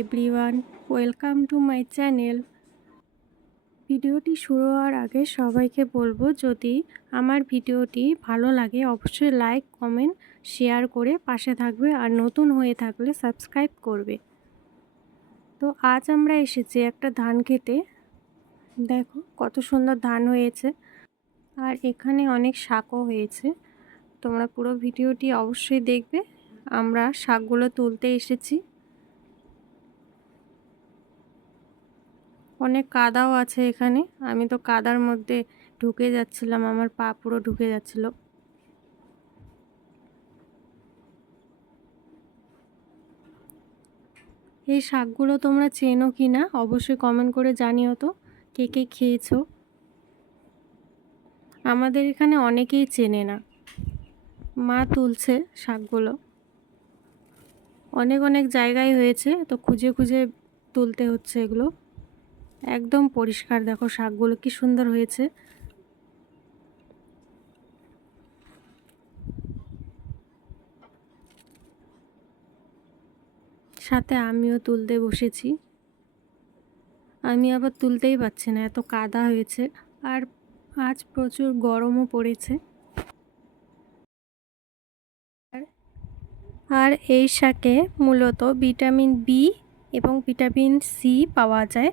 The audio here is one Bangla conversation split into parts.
Everyone, welcome to my channel. ভিডিওটি শুরু হওয়ার আগে সবাইকে বলবো, যদি আমার ভিডিওটি ভালো লাগে অবশ্যই লাইক, কমেন্ট, শেয়ার করে পাশে থাকবে, আর নতুন হয়ে থাকলে সাবস্ক্রাইব করবে। তো আজ আমরা এসেছি একটা ধান খেতে। দেখো কত সুন্দর ধান হয়েছে, আর এখানে অনেক শাকও হয়েছে। তোমরা পুরো ভিডিওটি অবশ্যই দেখবে। আমরা শাকগুলো তুলতে এসেছি। অনেক কাদাও আছে এখানে। আমি তো কাদার মধ্যে ঢুকে যাচ্ছিলাম, আমার পা পুরো ঢুকে যাচ্ছিল। এই শাকগুলো তোমরা চেনো কি না অবশ্যই কমেন্ট করে জানিও তো, কে কে খেয়েছো। আমাদের এখানে অনেকেই চেনে না। মা তুলছে শাকগুলো, অনেক অনেক জায়গায় হয়েছে, তো খুঁজে খুঁজে তুলতে হচ্ছে এগুলো। একদম পরিষ্কার, দেখো শাকগুলো কি সুন্দর হয়েছে। সাথে আমিও তুলতে বসেছি। আমি আবার তুলতেই পারছি না, এত কাদা হয়েছে। আর আজ প্রচুর গরমও পড়েছে। আর এই শাকে মূলত ভিটামিন বি এবং ভিটামিন সি পাওয়া যায়,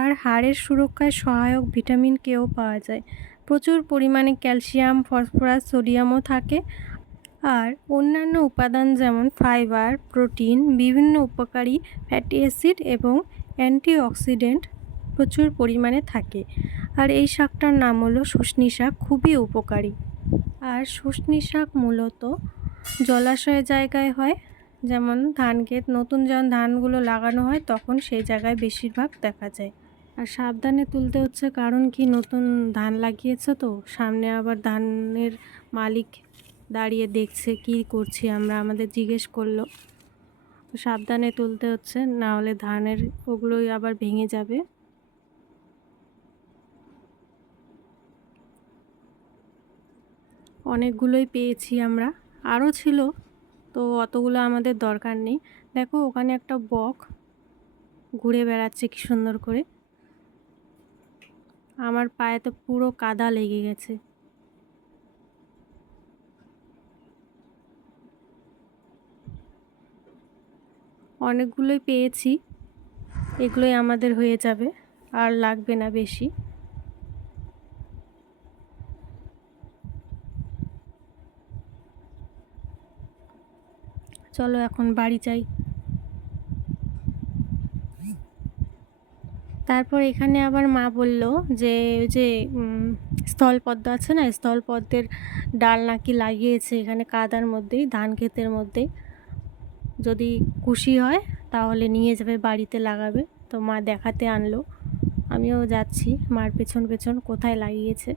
আর হাড়ের সুরক্ষায় সহায়ক ভিটামিন কেও পাওয়া যায়। প্রচুর পরিমাণে ক্যালসিয়াম, ফসফরাস, সোডিয়ামও থাকে। আর অন্যান্য উপাদান যেমন ফাইবার, প্রোটিন, বিভিন্ন উপকারী ফ্যাটি অ্যাসিড এবং অ্যান্টিঅক্সিডেন্ট প্রচুর পরিমাণে থাকে। আর এই শাকটার নাম হলো শুষ্নী শাক, খুবই উপকারী। আর শুষ্নী শাক মূলত জলাশয়ের জায়গায় হয়, যেমন ধান ক্ষেত, নতুন যখন ধানগুলো লাগানো হয় তখন সেই জায়গায় বেশিরভাগ দেখা যায়। আর সাবধানে তুলতে হচ্ছে, কারণ কি নতুন ধান লাগিয়েছে তো, সামনে আবার ধানের মালিক দাঁড়িয়ে দেখছে কি করছি আমরা, আমাদের জিজ্ঞেস করলো। তো সাবধানে তুলতে হচ্ছে, না হলে ধানের ওগুলোই আবার ভেঙে যাবে। অনেকগুলোই পেয়েছি আমরা, আরও ছিল, তো অতগুলো আমাদের দরকার নেই। দেখো ওখানে একটা বক ঘুরে বেড়াচ্ছে কি সুন্দর করে। আমার পায়ে তো পুরো কাদা লেগে গেছে। অনেকগুলোই পেয়েছি, এগুলোই আমাদের হয়ে যাবে, আর লাগবে না বেশি। চলো এখন বাড়ি যাই। তারপর এখানে আবার মা বলল যে ওই যে স্থলপদ্ম আছে না, স্থলপদ্মের ডাল নাকি লাগিয়েছে এখানে কাদার মধ্যেই, ধান ক্ষেতের মধ্যেই। যদি খুশি হয় তাহলে নিয়ে যাবে বাড়িতে লাগাবে। তো মা দেখাতে আনলো, আমিও যাচ্ছি মার পেছন পেছন কোথায় লাগিয়েছে।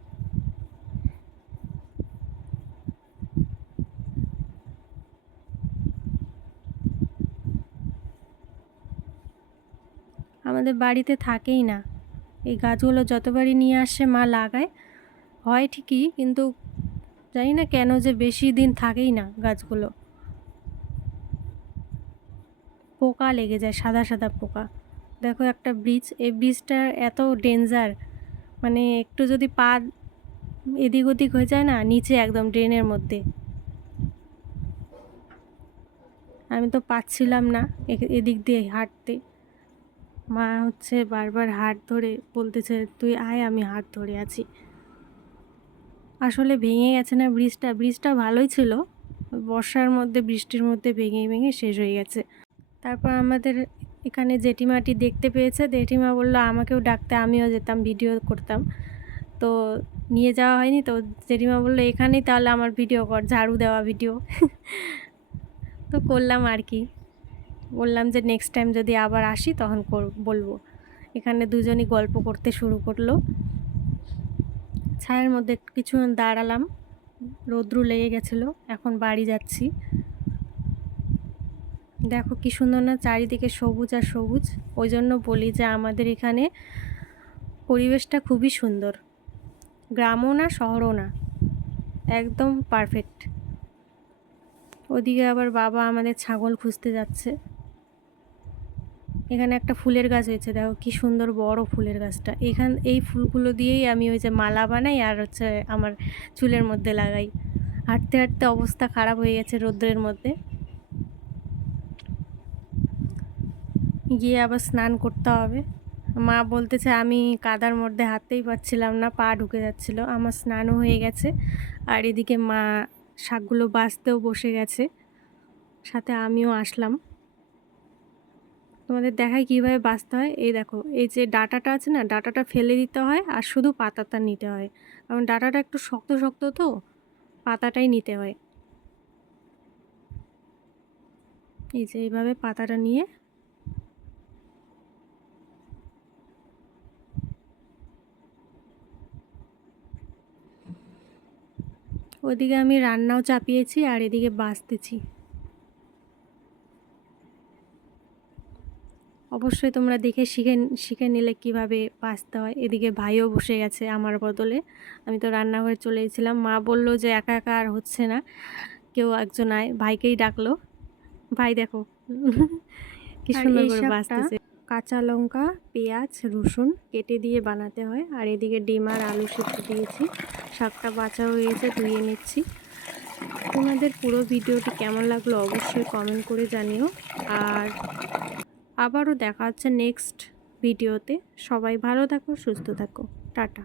আমাদের বাড়িতে থাকেই না এই গাছগুলো, যতবারই নিয়ে আসে মা লাগায়, হয় ঠিকই, কিন্তু জানি না কেন যে বেশি দিন থাকেই না গাছগুলো। পোকা লেগে যায়, সাদা সাদা পোকা। দেখো একটা ব্রিজ, এই ব্রিজটা এত ডেঞ্জার, মানে একটু যদি পা এদিক ওদিক হয়ে যায় না, নিচে একদম ড্রেনের মধ্যে। আমি তো পাচ্ছিলাম না এদিক দিয়ে হাঁটতে। মা হচ্ছে বারবার হাত ধরে বলতেছে, তুই আয়, আমি হাত ধরে আছি। আসলে ভেঙে গেছে না ব্রিজটা, ব্রিজটা ভালোই ছিল, বর্ষার মধ্যে বৃষ্টির মধ্যে ভেঙে ভেঙে শেষ হয়ে গেছে। তারপর আমাদের এখানে জেঠিমাটি দেখতে পেয়েছে, জেঠিমা বললো আমাকেও ডাকতে, আমিও যেতাম, ভিডিও করতাম। তো নিয়ে যাওয়া হয়নি, তো জেঠিমা বললো এখানেই তাহলে আমার ভিডিও কর, ঝাড়ু দেওয়া ভিডিও। তো করলাম আর কি, বললাম যে নেক্সট টাইম যদি আবার আসি তখন বলবো। এখানে দুজনই গল্প করতে শুরু করলো। ছায়ের মধ্যে কিছু দাঁড়ালাম, রৌদ্র লেগে গেছিলো, এখন বাড়ি যাচ্ছি। দেখো কি সুন্দর না, চারিদিকে সবুজ আর সবুজ। ওই জন্য বলি যে আমাদের এখানে পরিবেশটা খুবই সুন্দর, গ্রামও না শহরও না, একদম পারফেক্ট। ওদিকে আবার বাবা আমাদের ছাগল খুঁজতে যাচ্ছে। এখানে একটা ফুলের গাছ হয়েছে, দেখো কি সুন্দর বড় ফুলের গাছটা। এই ফুলগুলো দিয়েই আমি ওই যে মালা বানাই আর হচ্ছে আমার চুলের মধ্যে লাগাই। হাঁটতে হাঁটতে অবস্থা খারাপ হয়ে গেছে রৌদ্রের মধ্যে। গিয়ে আবার স্নান করতে হবে। মা বলতেছে আমি কাদার মধ্যে হাঁটতেই পারছিলাম না, পা ঢুকে যাচ্ছিল। আমার স্নানও হয়ে গেছে আর এদিকে মা শাকগুলো বাছতেও বসে গেছে, সাথে আমিও আসলাম। তোমাদের দেখাই কীভাবে বাছতে হয়। এই দেখো, এই যে ডাঁটাটা আছে না, ডাঁটাটা ফেলে দিতে হয় আর শুধু পাতাটা নিতে হয়, কারণ ডাঁটাটা একটু শক্ত শক্ত তো, পাতাটাই নিতে হয়। এই যে এইভাবে পাতাটা নিয়ে ওদিকে আমি রান্নাও চাপিয়েছি আর এদিকে বাছতেছি। অবশ্যই তোমরা দেখে শিখে নিলে কিভাবে বাছতে হয়। এদিকে ভাইও বসে গেছে আমার বদলে। আমি তো রান্নাঘরে চলে গেছিলাম। মা বলল যে একা একা আর হচ্ছে না, কেউ একজন আয়, ভাইকেই ডাকলো। ভাই দেখো কি সুন্দর করে বাছতেছে। কাঁচা লঙ্কা, পেঁয়াজ, রসুন কেটে দিয়ে বানাতে হয়। আর এদিকে ডিম আর আলু সিদ্ধ দিয়েছি। শাকটা বাছা হয়ে গেছে, ধুয়ে নিচ্ছি। তোমাদের পুরো ভিডিওটি কেমন লাগলো অবশ্যই কমেন্ট করে জানিও। আর আবারও দেখা হচ্ছে নেক্সট ভিডিওতে। সবাই ভালো থাকো, সুস্থ থাকো, টাটা।